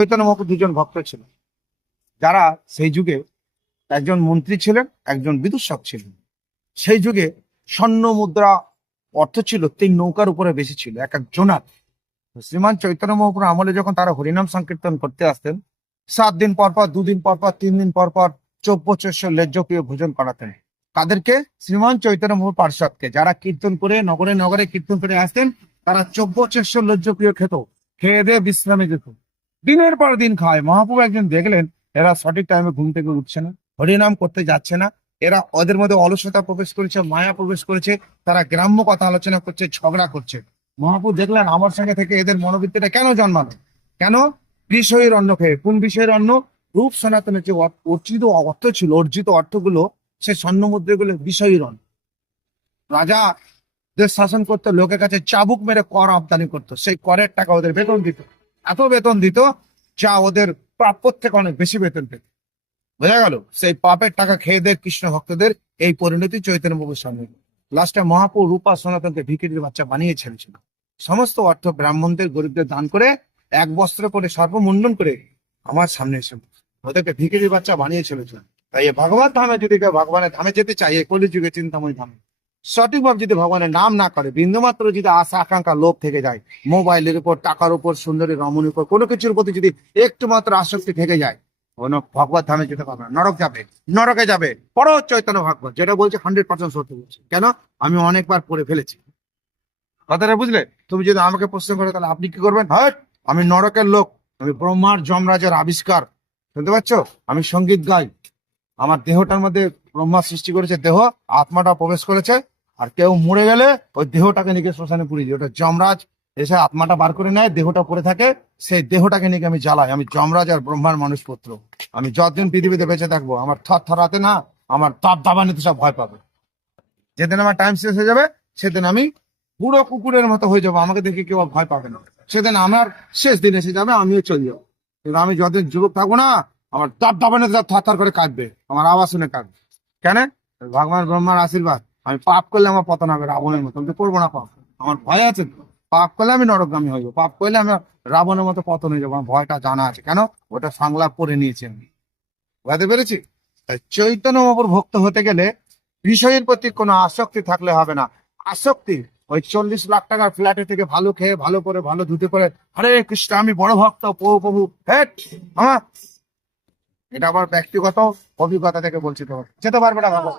চৈতন্য মহাপ্রভু দুজন ভক্ত ছিল, যারা সেই যুগে একজন মন্ত্রী ছিলেন, একজন বিদূষক ছিলেন। সেই যুগে স্বর্ণ মুদ্রা অর্থ ছিল 3 নৌকার উপরে বেশি ছিল এক এক জোনার। শ্রীমান চৈতন্য মহাপ্রভু আমলে যখন তারা হরিনাম সংকীর্তন করতে আসতেন, 7 দিন পর পর, 2 দিন পর পর, 3 দিন পর পর চব্য লেজ্জপ্রিয় ভোজন করাতেন। তাদেরকে শ্রীমান চৈতন্য মহাপ্রভু পার্ষদকে, যারা কীর্তন করে নগরে নগরে কীর্তন করে আসতেন, তারা চব্য লেজ্জপ্রিয় খেত, খেয়ে দিয়ে বিশ্রামে যেত। দিনের পর দিন খায়। মহাপ্রভু একজন দেখলেন এরা সঠিক টাইমে ঘুম থেকে উঠছে না, হরিনাম করতে যাচ্ছে না, এরা ওদের মধ্যে অলসতা প্রবেশ করেছে, মায়া প্রবেশ করেছে, তারা গ্রাম্য কথা আলোচনা করছে, ঝগড়া করছে। মহাপ্রভু দেখলেন আমার সঙ্গে থেকে এদের মনোবৃত্তিটা কেন জন্মালো, কেন? বিষয়ের অন্ন খেয়ে। কোন বিষয়ের অন্ন? রূপ সনাতনের যে অর্জিত অর্থ ছিল, অর্জিত অর্থগুলো, সে স্বর্ণ মুদ্রাগুলো বিষয়ের অন্ন। রাজা দেশ শাসন করতো, লোকের কাছে চাবুক মেরে কর আমদানি করতো, সেই করের টাকা ওদের বেতন দিত, এত বেতন দিত যা ওদের প্রাপ্যর থেকে অনেক বেশি বেতন পেত। বোঝা গেল? সেই পাপের টাকা খেয়ে দেয় কৃষ্ণ ভক্তদের এই পরিণতি চৈতন্য প্রভুর সামনে। লাস্টে মহাপ্রভু রূপা সনাতনকে ভিখিরির বাচ্চা বানিয়ে ছেড়েছিল। সমস্ত অর্থ ব্রাহ্মণদের, গরিবদের দান করে, এক বস্ত্র করে সর্বমুন্ডন করে আমার সামনে এসে ওদেরকে ভিখিরির বাচ্চা বানিয়ে ছেড়েছিল। তাই এই ভগবান ধামে যদি কেউ ভগবানের ধামে যেতে চাই, এই কলিযুগে চিন্তাময় ধামে, সঠিকভাবে যদি ভগবানের নাম না করে, বিন্দুমাত্র যদি আশা আকাঙ্ক্ষা লোভ থেকে যায়, মোবাইলের উপর, টাকার উপর, সুন্দরী রমণীর উপর, কোনো কিছুর প্রতি যদি একটু মাত্র আসক্তি থেকে যায়, কোনো ভগবত ধামে যেতে পারবে না, নরক যাবে, নরকে যাবে। পড়ো চৈতন্য ভাগবত, যেটা বলছে 100% সত্য বলছে। কেন? আমি অনেকবার পড়ে ফেলেছি। কথাটা বুঝলে? তুমি যদি আমাকে প্রশ্ন করো তাহলে আপনি কি করবেন? হ্যাঁ, আমি নরকের লোক, আমি ব্রহ্মার যমরাজের আবিষ্কার, শুনতে পাচ্ছ? আমি সঙ্গীত গাই, আমার দেহটার মধ্যে ব্রহ্মা সৃষ্টি করেছে দেহ, আত্মাটা প্রবেশ করেছে। আর কেউ মরে গেলে ওই দেহটাকে নিয়ে শ্মশানে পুড়িয়ে দিই, ওটা যমরাজ এসে আত্মাটা বার করে নেয়, দেহটা পড়ে থাকে, সেই দেহটাকে নিয়ে আমি জ্বালাই। আমি যমরাজ আর ব্রহ্মার মানুষ পুত্র। আমি যতদিন পৃথিবীতে বেঁচে থাকবো, আমার থর থরাতে না, আমার তাপ দাবানিতে সব ভয় পাবে। যেদিন আমার টাইম শেষ হয়ে যাবে, সেদিন আমি বুড়ো কুকুরের মতো হয়ে যাবো, আমাকে দেখে কেউ ভয় পাবে না। সেদিন আমার শেষ দিন এসে যাবে, আমিও চলে যাবো। কিন্তু আমি যতদিন যুবক থাকবো না, আমার দাব দাবানে থর থর করে কাঁদবে, আমার আওয়াজ শুনে কাঁদবে। কেন? ভগবান ব্রহ্মার আশীর্বাদ। আমি পাপ করলে আমার পতন হবে রাবণের মতো, আমি তো করবো না পাপ, আমার ভয় আছে। পাপ করলে আমি নরকগামী হয়ে যাবো, পাপ করলে আমি রাবণের মতো পতন হয়ে যাবো, আমার ভয়টা জানা আছে। কেন? ওটা সংলাপ করে নিয়েছি আমি। বুঝতে পেরেছি? তাই চৈতন্য মহাপ্রভুর ভক্ত হতে গেলে বিষয়ের প্রতি কোনো আসক্তি থাকলে হবে না। আসক্তি ওই 40 লাখ টাকার ফ্ল্যাটে থেকে ভালো খেয়ে, ভালো করে, ভালো ধুতে করে, হরে কৃষ্ণ আমি বড় ভক্ত, প্রভু হেট আমার, এটা আবার ব্যক্তিগত অভিজ্ঞতা থেকে বলছি, তো যেতে পারবে না ভালো।